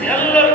年了。